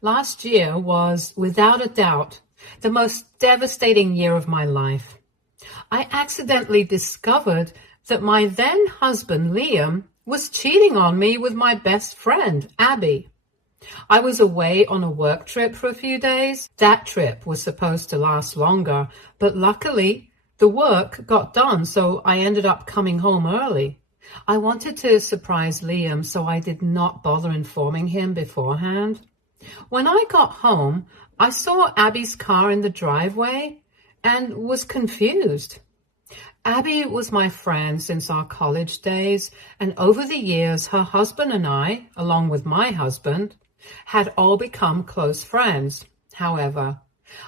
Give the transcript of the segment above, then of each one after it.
Last year was, without a doubt, the most devastating year of my life. I accidentally discovered that my then husband, Liam, was cheating on me with my best friend, Abby. I was away on a work trip for a few days. That trip was supposed to last longer, but luckily the work got done, so I ended up coming home early. I wanted to surprise Liam, so I did not bother informing him beforehand. When I got home, I saw Abby's car in the driveway and was confused. Abby was my friend since our college days, and over the years, her husband and I, along with my husband, had all become close friends. However,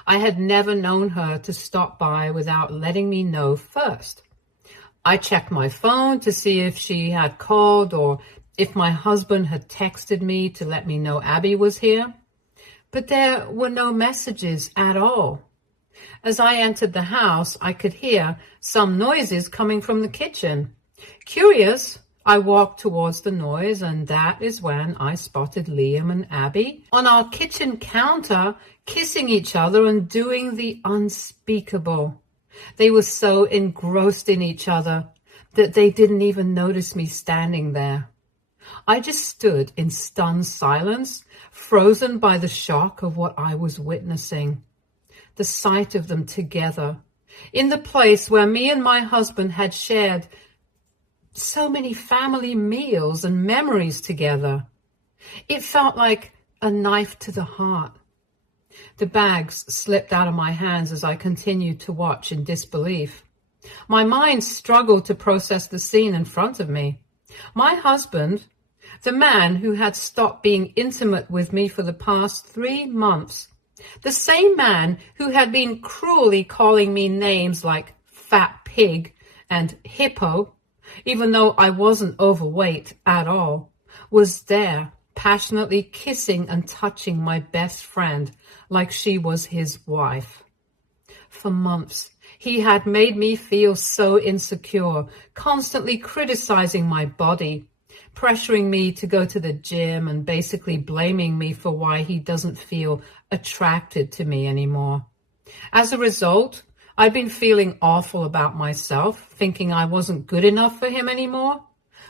I had never known her to stop by without letting me know first. I checked my phone to see if she had called or if my husband had texted me to let me know Abby was here, but there were no messages at all. As I entered the house, I could hear some noises coming from the kitchen. Curious, I walked towards the noise, and that is when I spotted Liam and Abby on our kitchen counter, kissing each other and doing the unspeakable. They were so engrossed in each other that they didn't even notice me standing there. I just stood in stunned silence, frozen by the shock of what I was witnessing. The sight of them together, in the place where me and my husband had shared so many family meals and memories together. It felt like a knife to the heart. The bags slipped out of my hands as I continued to watch in disbelief. My mind struggled to process the scene in front of me. My husband, the man who had stopped being intimate with me for the past 3 months, the same man who had been cruelly calling me names like fat pig and hippo, even though I wasn't overweight at all, was there, passionately kissing and touching my best friend like she was his wife. For months, he had made me feel so insecure, constantly criticizing my body, pressuring me to go to the gym and basically blaming me for why he doesn't feel attracted to me anymore. As a result, I'd been feeling awful about myself, thinking I wasn't good enough for him anymore.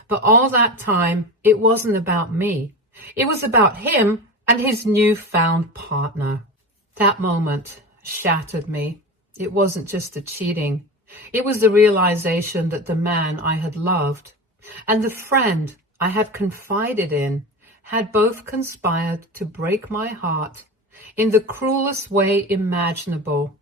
But all that time, it wasn't about me. It was about him and his newfound partner. That moment shattered me. It wasn't just the cheating. It was the realization that the man I had loved and the friend I had confided in had both conspired to break my heart in the cruelest way imaginable.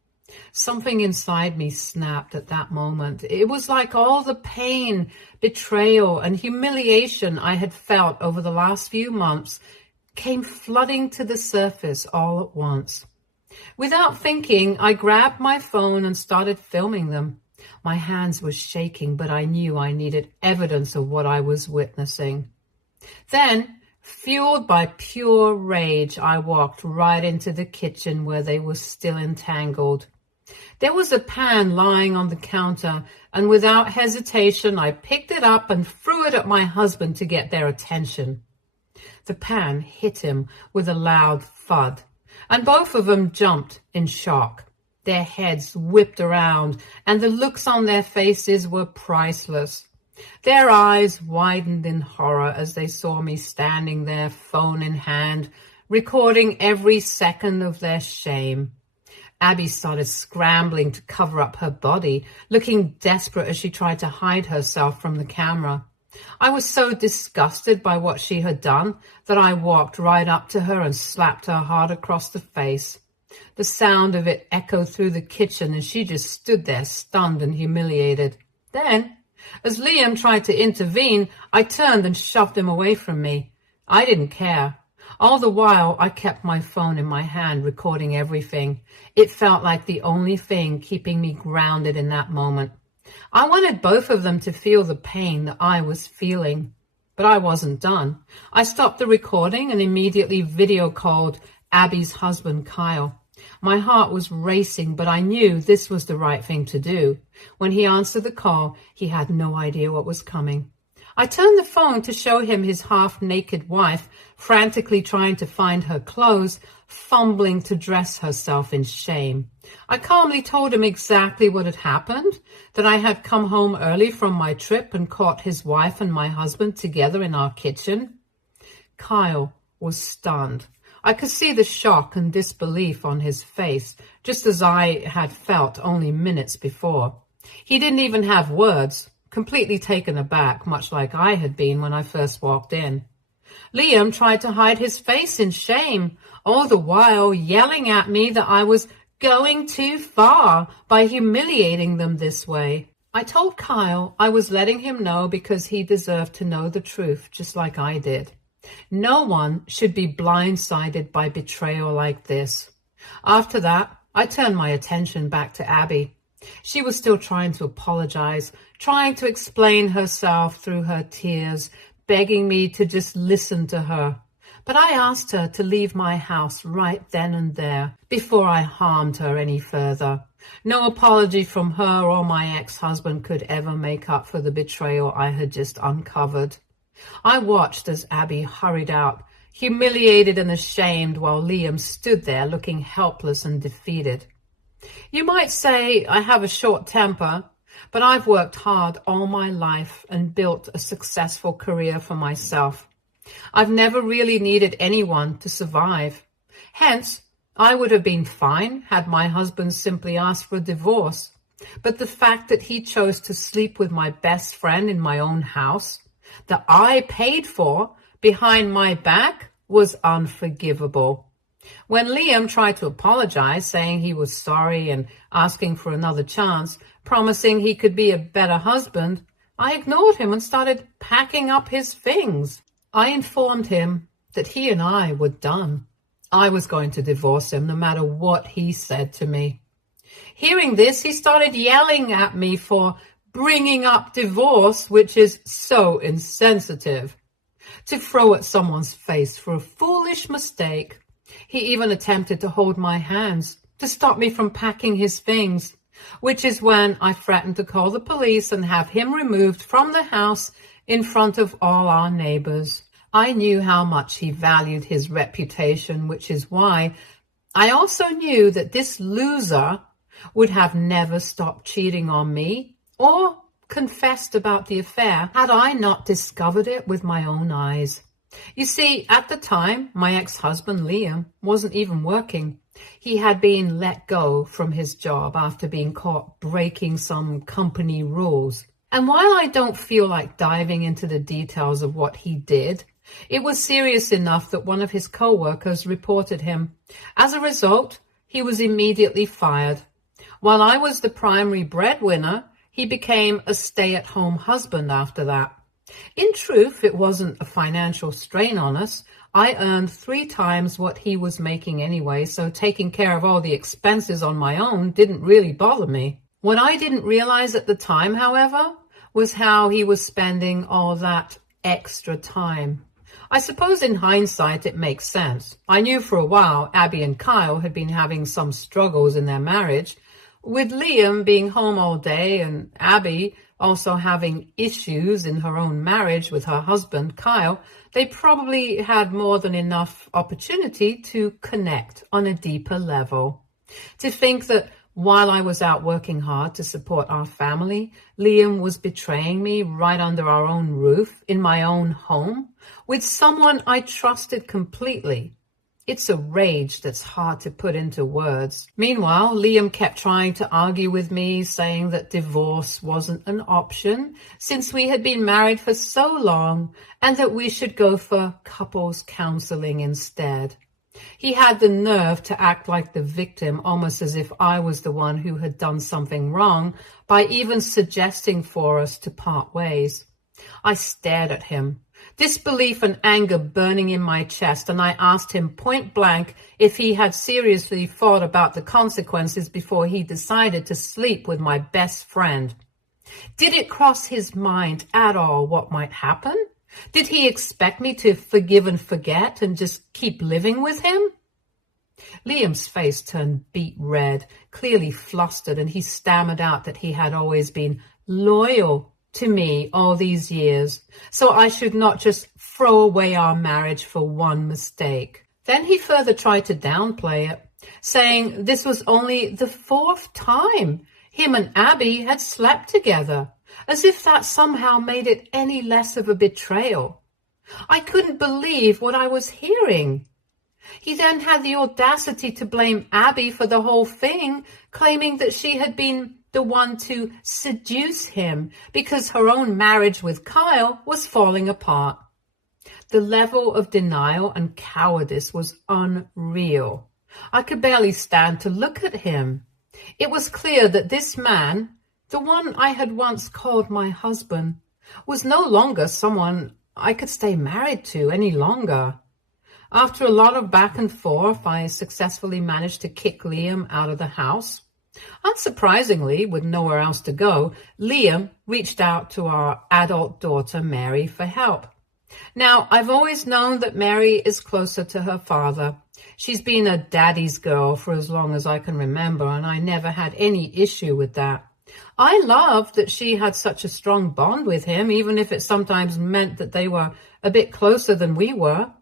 Something inside me snapped at that moment. It was like all the pain, betrayal, and humiliation I had felt over the last few months came flooding to the surface all at once. Without thinking, I grabbed my phone and started filming them. My hands were shaking, but I knew I needed evidence of what I was witnessing. Then, fueled by pure rage, I walked right into the kitchen where they were still entangled. There was a pan lying on the counter, and without hesitation, I picked it up and threw it at my husband to get their attention. The pan hit him with a loud thud, and both of them jumped in shock. Their heads whipped around, and the looks on their faces were priceless. Their eyes widened in horror as they saw me standing there, phone in hand, recording every second of their shame. Abby started scrambling to cover up her body, looking desperate as she tried to hide herself from the camera. I was so disgusted by what she had done that I walked right up to her and slapped her hard across the face. The sound of it echoed through the kitchen, and she just stood there stunned and humiliated. Then, as Liam tried to intervene, I turned and shoved him away from me. I didn't care. All the while, I kept my phone in my hand, recording everything. It felt like the only thing keeping me grounded in that moment. I wanted both of them to feel the pain that I was feeling. But I wasn't done. I stopped the recording and immediately video called Abby's husband, Kyle. My heart was racing, but I knew this was the right thing to do. When he answered the call, he had no idea what was coming. I turned the phone to show him his half-naked wife, frantically trying to find her clothes, fumbling to dress herself in shame. I calmly told him exactly what had happened, that I had come home early from my trip and caught his wife and my husband together in our kitchen. Kyle was stunned. I could see the shock and disbelief on his face, just as I had felt only minutes before. He didn't even have words, completely taken aback, much like I had been when I first walked in. Liam tried to hide his face in shame, all the while yelling at me that I was going too far by humiliating them this way. I told Kyle I was letting him know because he deserved to know the truth, just like I did. No one should be blindsided by betrayal like this. After that, I turned my attention back to Abby. She was still trying to apologize, trying to explain herself through her tears, begging me to just listen to her. But I asked her to leave my house right then and there, before I harmed her any further. No apology from her or my ex-husband could ever make up for the betrayal I had just uncovered. I watched as Abby hurried out, humiliated and ashamed, while Liam stood there looking helpless and defeated. You might say I have a short temper, but I've worked hard all my life and built a successful career for myself. I've never really needed anyone to survive. Hence, I would have been fine had my husband simply asked for a divorce. But the fact that he chose to sleep with my best friend in my own house, that I paid for behind my back, was unforgivable. When Liam tried to apologize, saying he was sorry and asking for another chance, promising he could be a better husband, I ignored him and started packing up his things. I informed him that he and I were done. I was going to divorce him no matter what he said to me. Hearing this, he started yelling at me for bringing up divorce, which is so insensitive. To throw at someone's face for a foolish mistake. He even attempted to hold my hands to stop me from packing his things, which is when I threatened to call the police and have him removed from the house in front of all our neighbors. I knew how much he valued his reputation, which is why I also knew that this loser would have never stopped cheating on me or confessed about the affair had I not discovered it with my own eyes. You see, at the time, my ex-husband, Liam, wasn't even working. He had been let go from his job after being caught breaking some company rules. And while I don't feel like diving into the details of what he did, it was serious enough that one of his co-workers reported him. As a result, he was immediately fired. While I was the primary breadwinner, he became a stay-at-home husband after that. In truth, it wasn't a financial strain on us. I earned 3 times what he was making anyway, so taking care of all the expenses on my own didn't really bother me. What I didn't realize at the time, however, was how he was spending all that extra time. I suppose in hindsight it makes sense. I knew for a while Abby and Kyle had been having some struggles in their marriage, with Liam being home all day and Abby also having issues in her own marriage with her husband, Kyle. They probably had more than enough opportunity to connect on a deeper level. To think that while I was out working hard to support our family, Liam was betraying me right under our own roof, in my own home, with someone I trusted completely. It's a rage that's hard to put into words. Meanwhile, Liam kept trying to argue with me, saying that divorce wasn't an option since we had been married for so long and that we should go for couples counseling instead. He had the nerve to act like the victim, almost as if I was the one who had done something wrong, by even suggesting for us to part ways. I stared at him, disbelief and anger burning in my chest, and I asked him point blank if he had seriously thought about the consequences before he decided to sleep with my best friend. Did it cross his mind at all what might happen? Did he expect me to forgive and forget and just keep living with him? Liam's face turned beet red, clearly flustered, and he stammered out that he had always been loyal to me all these years, so I should not just throw away our marriage for one mistake. Then he further tried to downplay it, saying this was only the 4th time him and Abby had slept together, as if that somehow made it any less of a betrayal. I couldn't believe what I was hearing. He then had the audacity to blame Abby for the whole thing, claiming that she had been the one to seduce him because her own marriage with Kyle was falling apart. The level of denial and cowardice was unreal. I could barely stand to look at him. It was clear that this man, the one I had once called my husband, was no longer someone I could stay married to any longer. After a lot of back and forth, I successfully managed to kick Liam out of the house. Unsurprisingly, with nowhere else to go, Liam reached out to our adult daughter, Mary, for help. Now, I've always known that Mary is closer to her father. She's been a daddy's girl for as long as I can remember, and I never had any issue with that. I loved that she had such a strong bond with him, even if it sometimes meant that they were a bit closer than we were.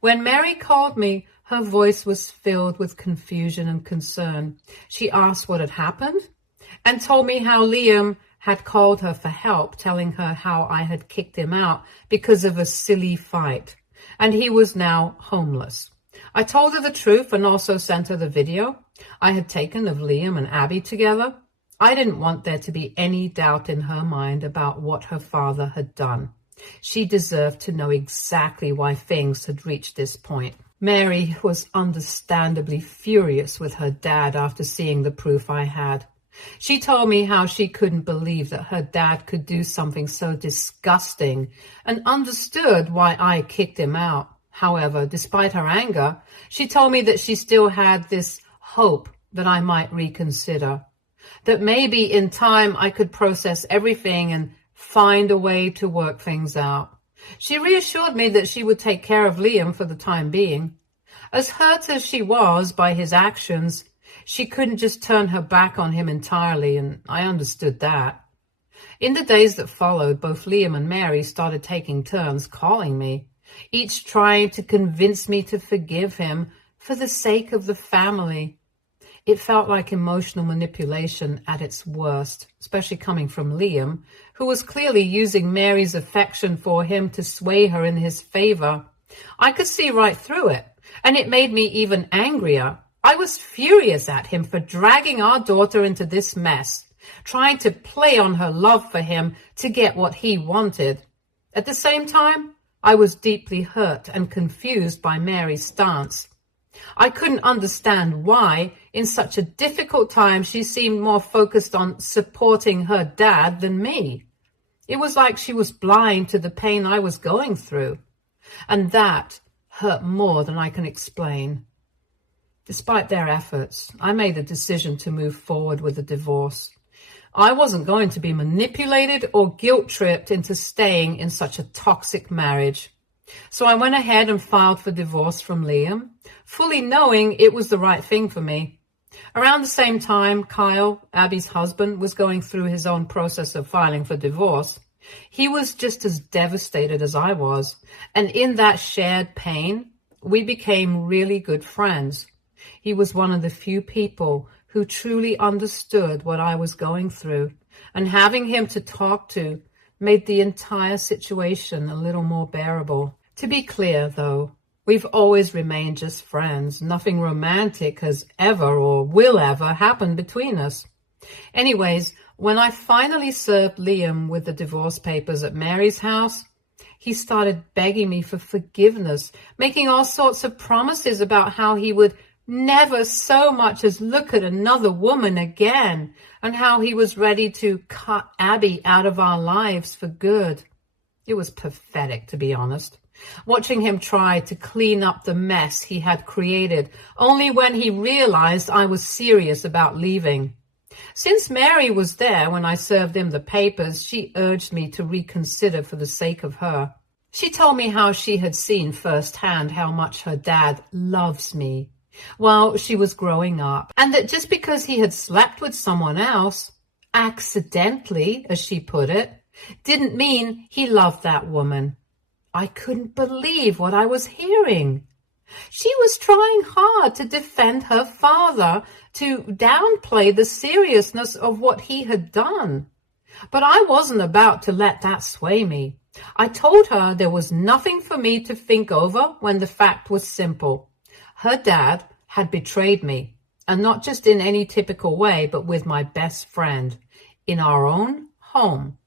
When Mary called me, her voice was filled with confusion and concern. She asked what had happened and told me how Liam had called her for help, telling her how I had kicked him out because of a silly fight, and he was now homeless. I told her the truth and also sent her the video I had taken of Liam and Abby together. I didn't want there to be any doubt in her mind about what her father had done. She deserved to know exactly why things had reached this point. Mary was understandably furious with her dad after seeing the proof I had. She told me how she couldn't believe that her dad could do something so disgusting and understood why I kicked him out. However, despite her anger, she told me that she still had this hope that I might reconsider, that maybe in time I could process everything and find a way to work things out. She reassured me that she would take care of Liam for the time being. As hurt as she was by his actions, she couldn't just turn her back on him entirely, and I understood that. In the days that followed, both Liam and Mary started taking turns calling me, each trying to convince me to forgive him for the sake of the family. It felt like emotional manipulation at its worst, especially coming from Liam, who was clearly using Mary's affection for him to sway her in his favor. I could see right through it, and it made me even angrier. I was furious at him for dragging our daughter into this mess, trying to play on her love for him to get what he wanted. At the same time, I was deeply hurt and confused by Mary's stance. I couldn't understand why, in such a difficult time, she seemed more focused on supporting her dad than me. It was like she was blind to the pain I was going through, and that hurt more than I can explain. Despite their efforts, I made the decision to move forward with the divorce. I wasn't going to be manipulated or guilt-tripped into staying in such a toxic marriage. So I went ahead and filed for divorce from Liam, fully knowing it was the right thing for me. Around the same time, Kyle, Abby's husband, was going through his own process of filing for divorce. He was just as devastated as I was, and in that shared pain, we became really good friends. He was one of the few people who truly understood what I was going through, and having him to talk to made the entire situation a little more bearable. To be clear, though, we've always remained just friends. Nothing romantic has ever or will ever happen between us. Anyways, when I finally served Liam with the divorce papers at Mary's house, he started begging me for forgiveness, making all sorts of promises about how he would never so much as look at another woman again, and how he was ready to cut Abby out of our lives for good. It was pathetic, to be honest, watching him try to clean up the mess he had created, only when he realized I was serious about leaving. Since Mary was there when I served him the papers, she urged me to reconsider for the sake of her. She told me how she had seen firsthand how much her dad loves me while she was growing up, and that just because he had slept with someone else, accidentally, as she put it, didn't mean he loved that woman. I couldn't believe what I was hearing. She was trying hard to defend her father, to downplay the seriousness of what he had done. But I wasn't about to let that sway me. I told her there was nothing for me to think over when the fact was simple. Her dad had betrayed me, and not just in any typical way, but with my best friend, in our own home.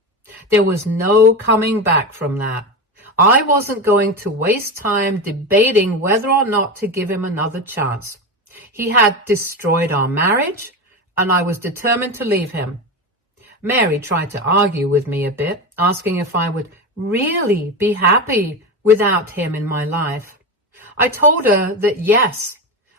There was no coming back from that. I wasn't going to waste time debating whether or not to give him another chance. He had destroyed our marriage, and I was determined to leave him. Mary tried to argue with me a bit, asking if I would really be happy without him in my life. I told her that yes,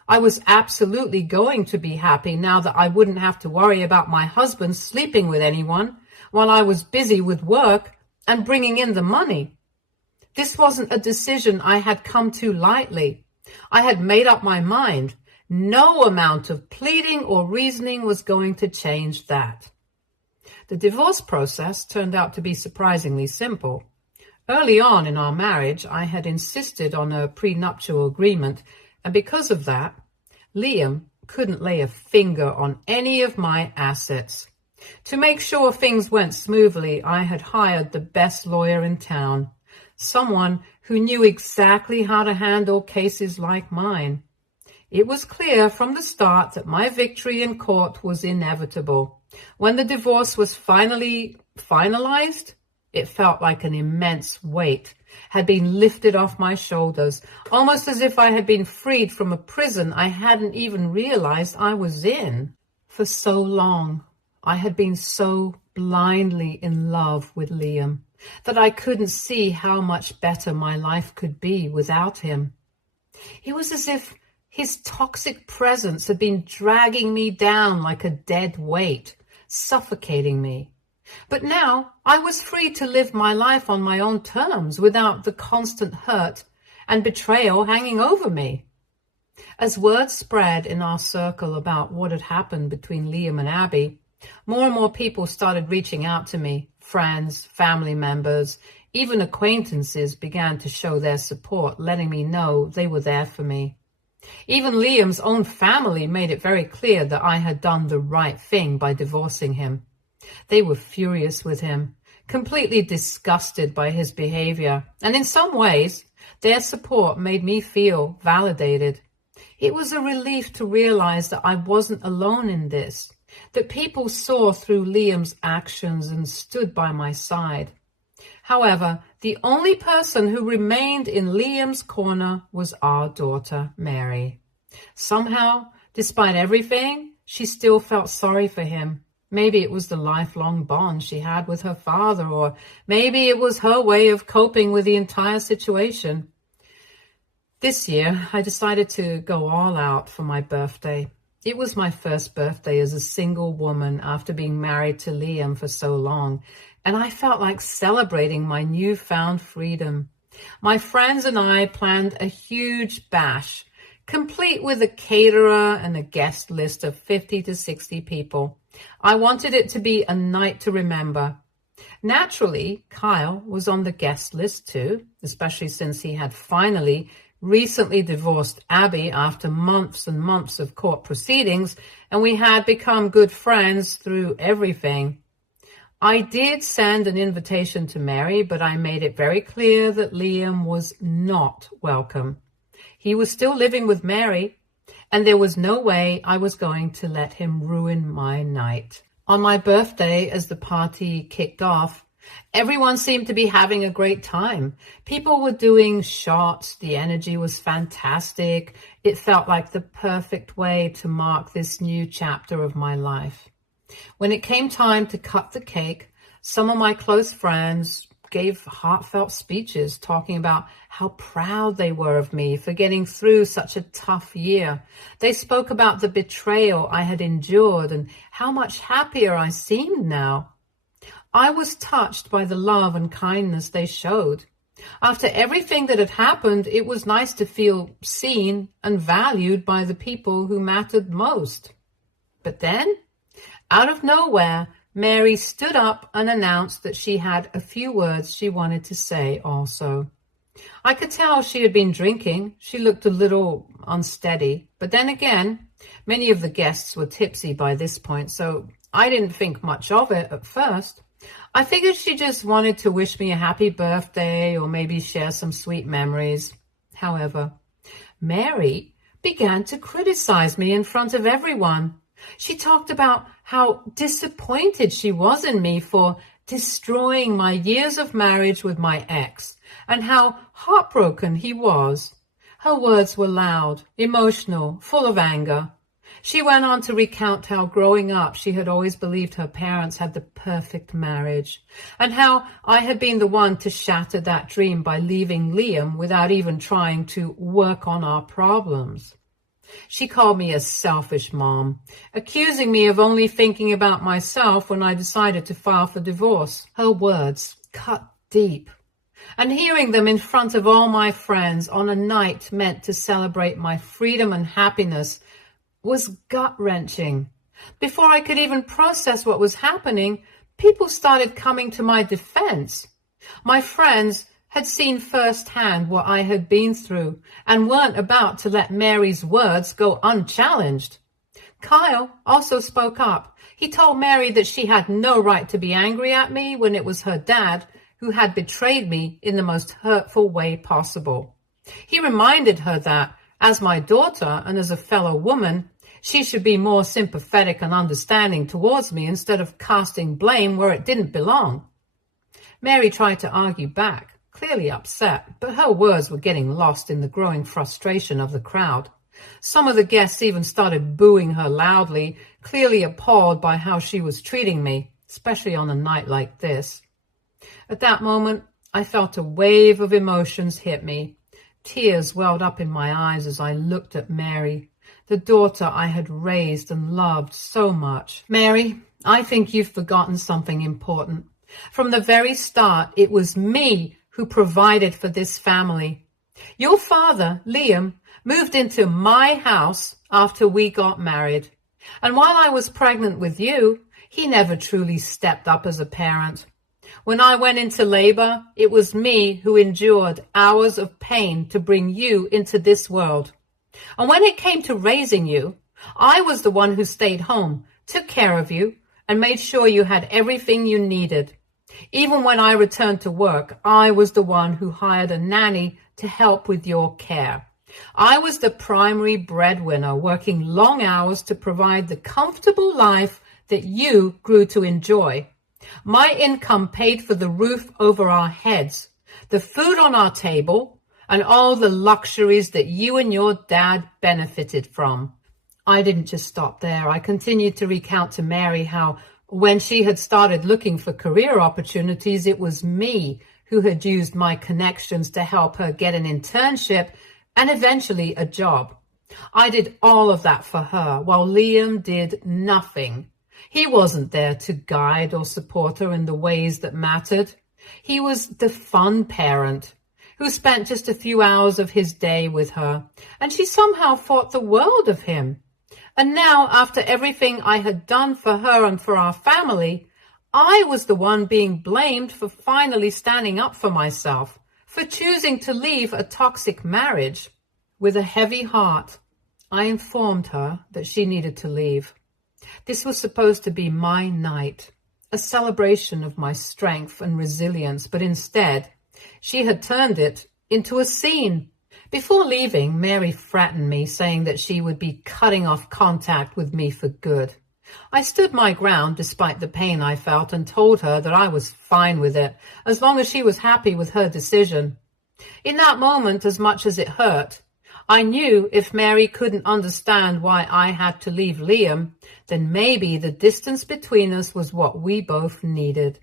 I was absolutely going to be happy now that I wouldn't have to worry about my husband sleeping with anyone while I was busy with work and bringing in the money. This wasn't a decision I had come to lightly. I had made up my mind. No amount of pleading or reasoning was going to change that. The divorce process turned out to be surprisingly simple. Early on in our marriage, I had insisted on a prenuptial agreement, and because of that, Liam couldn't lay a finger on any of my assets. To make sure things went smoothly, I had hired the best lawyer in town, someone who knew exactly how to handle cases like mine. It was clear from the start that my victory in court was inevitable. When the divorce was finally finalized, it felt like an immense weight had been lifted off my shoulders, almost as if I had been freed from a prison I hadn't even realized I was in. For so long, I had been so blindly in love with Liam that I couldn't see how much better my life could be without him. It was as if his toxic presence had been dragging me down like a dead weight, suffocating me. But now I was free to live my life on my own terms without the constant hurt and betrayal hanging over me. As word spread in our circle about what had happened between Liam and Abby, more and more people started reaching out to me. Friends, family members, even acquaintances began to show their support, letting me know they were there for me. Even Liam's own family made it very clear that I had done the right thing by divorcing him. They were furious with him, completely disgusted by his behavior, and in some ways, their support made me feel validated. It was a relief to realize that I wasn't alone in this, that people saw through Liam's actions and stood by my side. However, the only person who remained in Liam's corner was our daughter, Mary. Somehow, despite everything, she still felt sorry for him. Maybe it was the lifelong bond she had with her father, or maybe it was her way of coping with the entire situation. This year, I decided to go all out for my birthday. It was my first birthday as a single woman after being married to Liam for so long, and I felt like celebrating my newfound freedom. My friends and I planned a huge bash, complete with a caterer and a guest list of 50 to 60 people. I wanted it to be a night to remember. Naturally, Kyle was on the guest list too, especially since he had finally recently divorced Abby after months and months of court proceedings, and we had become good friends through everything. I did send an invitation to Mary, but I made it very clear that Liam was not welcome. He was still living with Mary, and there was no way I was going to let him ruin my night. On my birthday, as the party kicked off, everyone seemed to be having a great time. People were doing shots. The energy was fantastic. It felt like the perfect way to mark this new chapter of my life. When it came time to cut the cake, some of my close friends gave heartfelt speeches talking about how proud they were of me for getting through such a tough year. They spoke about the betrayal I had endured and how much happier I seemed now. I was touched by the love and kindness they showed. After everything that had happened, it was nice to feel seen and valued by the people who mattered most. But then, out of nowhere, Mary stood up and announced that she had a few words she wanted to say also. I could tell she had been drinking. She looked a little unsteady. But then again, many of the guests were tipsy by this point, so I didn't think much of it at first. I figured she just wanted to wish me a happy birthday or maybe share some sweet memories. However, Mary began to criticize me in front of everyone. She talked about how disappointed she was in me for destroying my years of marriage with my ex, and how heartbroken he was. Her words were loud, emotional, full of anger. She went on to recount how growing up she had always believed her parents had the perfect marriage, and how I had been the one to shatter that dream by leaving Liam without even trying to work on our problems. She called me a selfish mom, accusing me of only thinking about myself when I decided to file for divorce. Her words cut deep, and hearing them in front of all my friends on a night meant to celebrate my freedom and happiness was gut-wrenching. Before I could even process what was happening, people started coming to my defense. My friends had seen firsthand what I had been through and weren't about to let Mary's words go unchallenged. Kyle also spoke up. He told Mary that she had no right to be angry at me when it was her dad who had betrayed me in the most hurtful way possible. He reminded her that, as my daughter and as a fellow woman, she should be more sympathetic and understanding towards me instead of casting blame where it didn't belong. Mary tried to argue back, clearly upset, but her words were getting lost in the growing frustration of the crowd. Some of the guests even started booing her loudly, clearly appalled by how she was treating me, especially on a night like this. At that moment, I felt a wave of emotions hit me. Tears welled up in my eyes as I looked at Mary, the daughter I had raised and loved so much. Mary, I think you've forgotten something important. From the very start, it was me who provided for this family. Your father, Liam, moved into my house after we got married. And while I was pregnant with you, he never truly stepped up as a parent. When I went into labor, it was me who endured hours of pain to bring you into this world. And when it came to raising you, I was the one who stayed home, took care of you, and made sure you had everything you needed. Even when I returned to work, I was the one who hired a nanny to help with your care. I was the primary breadwinner, working long hours to provide the comfortable life that you grew to enjoy. My income paid for the roof over our heads, the food on our table, and all the luxuries that you and your dad benefited from. I didn't just stop there. I continued to recount to Mary how when she had started looking for career opportunities, it was me who had used my connections to help her get an internship and eventually a job. I did all of that for her, while Liam did nothing. He wasn't there to guide or support her in the ways that mattered. He was the fun parent who spent just a few hours of his day with her, and she somehow thought the world of him. And now, after everything I had done for her and for our family, I was the one being blamed for finally standing up for myself, for choosing to leave a toxic marriage. With a heavy heart, I informed her that she needed to leave. This was supposed to be my night, a celebration of my strength and resilience, but instead, she had turned it into a scene. Before leaving, Mary threatened me, saying that she would be cutting off contact with me for good. I stood my ground despite the pain I felt and told her that I was fine with it, as long as she was happy with her decision. In that moment, as much as it hurt, I knew if Mary couldn't understand why I had to leave Liam, then maybe the distance between us was what we both needed.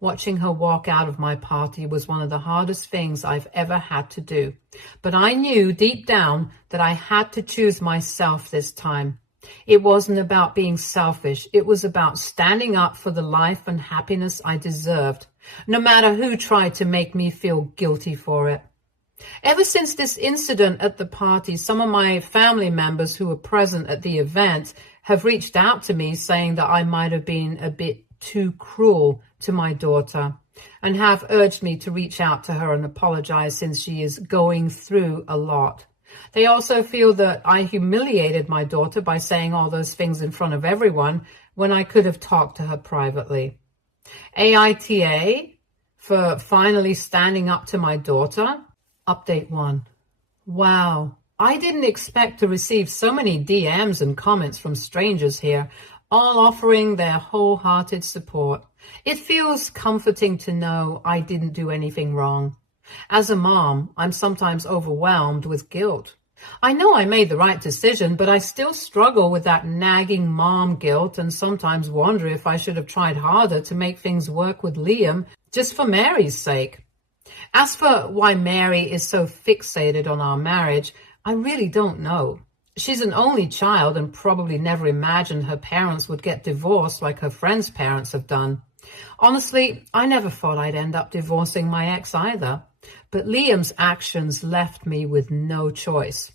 Watching her walk out of my party was one of the hardest things I've ever had to do. But I knew deep down that I had to choose myself this time. It wasn't about being selfish. It was about standing up for the life and happiness I deserved, no matter who tried to make me feel guilty for it. Ever since this incident at the party, some of my family members who were present at the event have reached out to me saying that I might have been a bit too cruel to my daughter, and have urged me to reach out to her and apologize since she is going through a lot. They also feel that I humiliated my daughter by saying all those things in front of everyone when I could have talked to her privately. AITA for finally standing up to my daughter. Update 1. Wow, I didn't expect to receive so many DMs and comments from strangers here, all offering their wholehearted support. It feels comforting to know I didn't do anything wrong. As a mom, I'm sometimes overwhelmed with guilt. I know I made the right decision, but I still struggle with that nagging mom guilt and sometimes wonder if I should have tried harder to make things work with Liam just for Mary's sake. As for why Mary is so fixated on our marriage, I really don't know. She's an only child and probably never imagined her parents would get divorced like her friends' parents have done. Honestly, I never thought I'd end up divorcing my ex either, but Liam's actions left me with no choice.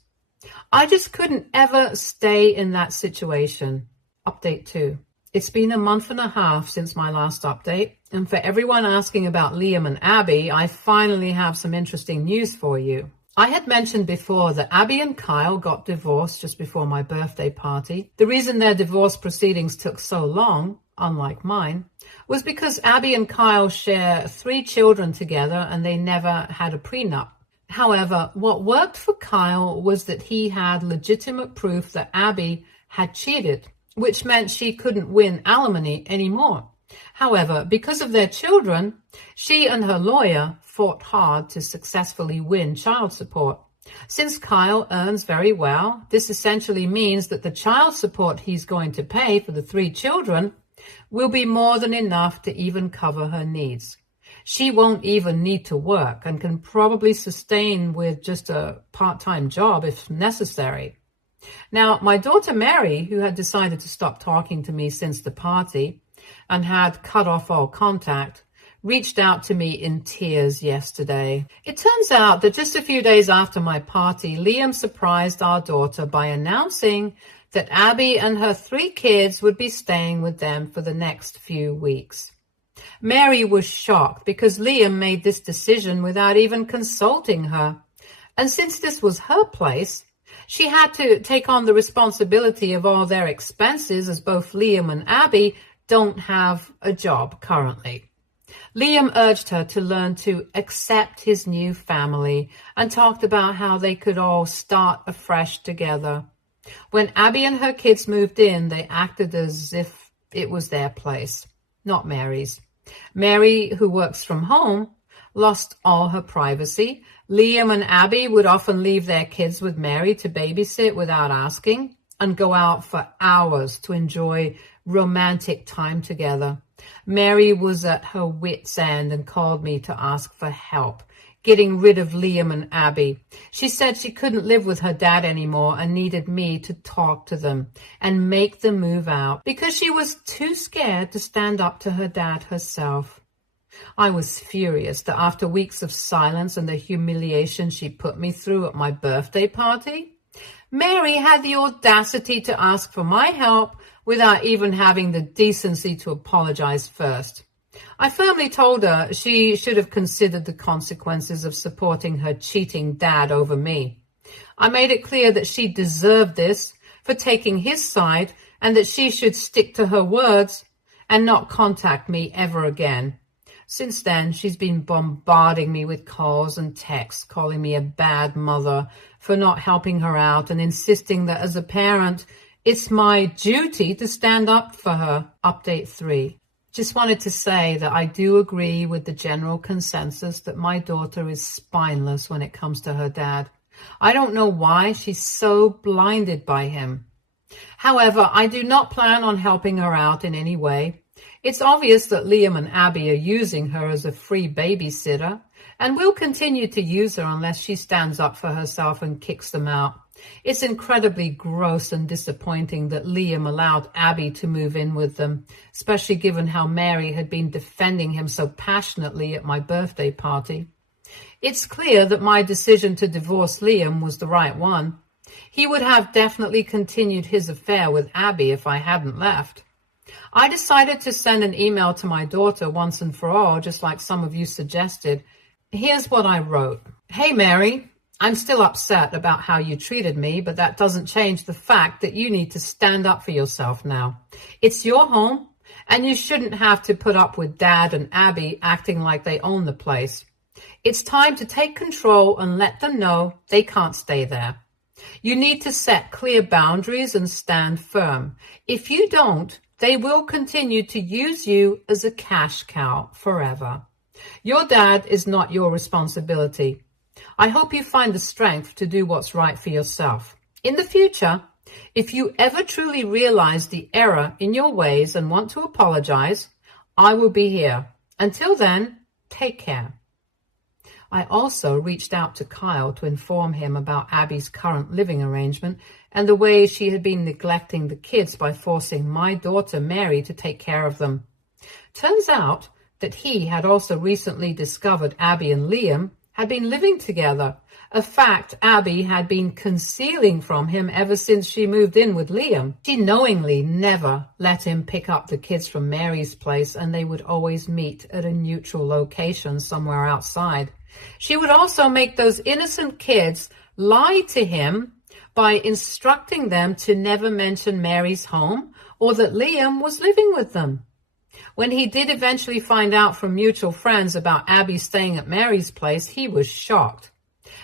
I just couldn't ever stay in that situation. Update 2. It's been a month and a half since my last update, and for everyone asking about Liam and Abby, I finally have some interesting news for you. I had mentioned before that Abby and Kyle got divorced just before my birthday party. The reason their divorce proceedings took so long, unlike mine, was because Abby and Kyle share 3 children together and they never had a prenup. However, what worked for Kyle was that he had legitimate proof that Abby had cheated, which meant she couldn't win alimony anymore. However, because of their children, she and her lawyer fought hard to successfully win child support. Since Kyle earns very well, this essentially means that the child support he's going to pay for the 3 children will be more than enough to even cover her needs. She won't even need to work and can probably sustain with just a part-time job if necessary. Now, my daughter Mary, who had decided to stop talking to me since the party and had cut off all contact, reached out to me in tears yesterday. It turns out that just a few days after my party, Liam surprised our daughter by announcing that Abby and her 3 kids would be staying with them for the next few weeks. Mary was shocked because Liam made this decision without even consulting her. And since this was her place, she had to take on the responsibility of all their expenses, as both Liam and Abby don't have a job currently. Liam urged her to learn to accept his new family and talked about how they could all start afresh together. When Abby and her kids moved in, they acted as if it was their place, not Mary's. Mary, who works from home, lost all her privacy. Liam and Abby would often leave their kids with Mary to babysit without asking and go out for hours to enjoy romantic time together. Mary was at her wit's end and called me to ask for help getting rid of Liam and Abby. She said she couldn't live with her dad anymore and needed me to talk to them and make them move out because she was too scared to stand up to her dad herself. I was furious that after weeks of silence and the humiliation she put me through at my birthday party, Mary had the audacity to ask for my help without even having the decency to apologize first. I firmly told her she should have considered the consequences of supporting her cheating dad over me. I made it clear that she deserved this for taking his side and that she should stick to her words and not contact me ever again. Since then, she's been bombarding me with calls and texts, calling me a bad mother for not helping her out and insisting that as a parent, it's my duty to stand up for her. Update 3. Just wanted to say that I do agree with the general consensus that my daughter is spineless when it comes to her dad. I don't know why she's so blinded by him. However, I do not plan on helping her out in any way. It's obvious that Liam and Abby are using her as a free babysitter and will continue to use her unless she stands up for herself and kicks them out. It's incredibly gross and disappointing that Liam allowed Abby to move in with them, especially given how Mary had been defending him so passionately at my birthday party. It's clear that my decision to divorce Liam was the right one. He would have definitely continued his affair with Abby if I hadn't left. I decided to send an email to my daughter once and for all, just like some of you suggested. Here's what I wrote. Hey, Mary, I'm still upset about how you treated me, but that doesn't change the fact that you need to stand up for yourself now. It's your home, and you shouldn't have to put up with Dad and Abby acting like they own the place. It's time to take control and let them know they can't stay there. You need to set clear boundaries and stand firm. If you don't, they will continue to use you as a cash cow forever. Your dad is not your responsibility. I hope you find the strength to do what's right for yourself. In the future, if you ever truly realize the error in your ways and want to apologize, I will be here. Until then, take care. I also reached out to Kyle to inform him about Abby's current living arrangement and the way she had been neglecting the kids by forcing my daughter Mary to take care of them. Turns out that he had also recently discovered Abby and Liam had been living together, a fact Abby had been concealing from him ever since she moved in with Liam. She knowingly never let him pick up the kids from Mary's place, and they would always meet at a neutral location somewhere outside. She would also make those innocent kids lie to him by instructing them to never mention Mary's home or that Liam was living with them. When he did eventually find out from mutual friends about Abby staying at Mary's place, he was shocked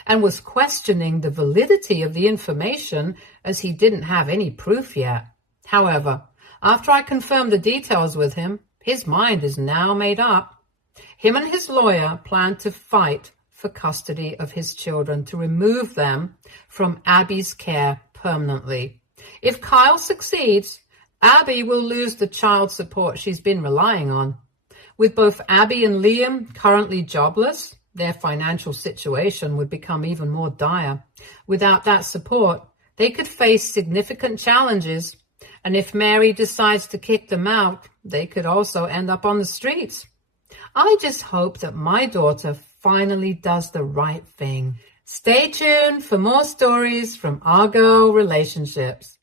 and was questioning the validity of the information as he didn't have any proof yet. However, after I confirmed the details with him, his mind is now made up. Him and his lawyer plan to fight for custody of his children to remove them from Abby's care permanently. If Kyle succeeds, Abby will lose the child support she's been relying on. With both Abby and Liam currently jobless, their financial situation would become even more dire. Without that support, they could face significant challenges. And if Mary decides to kick them out, they could also end up on the streets. I just hope that my daughter finally does the right thing. Stay tuned for more stories from our girl relationships.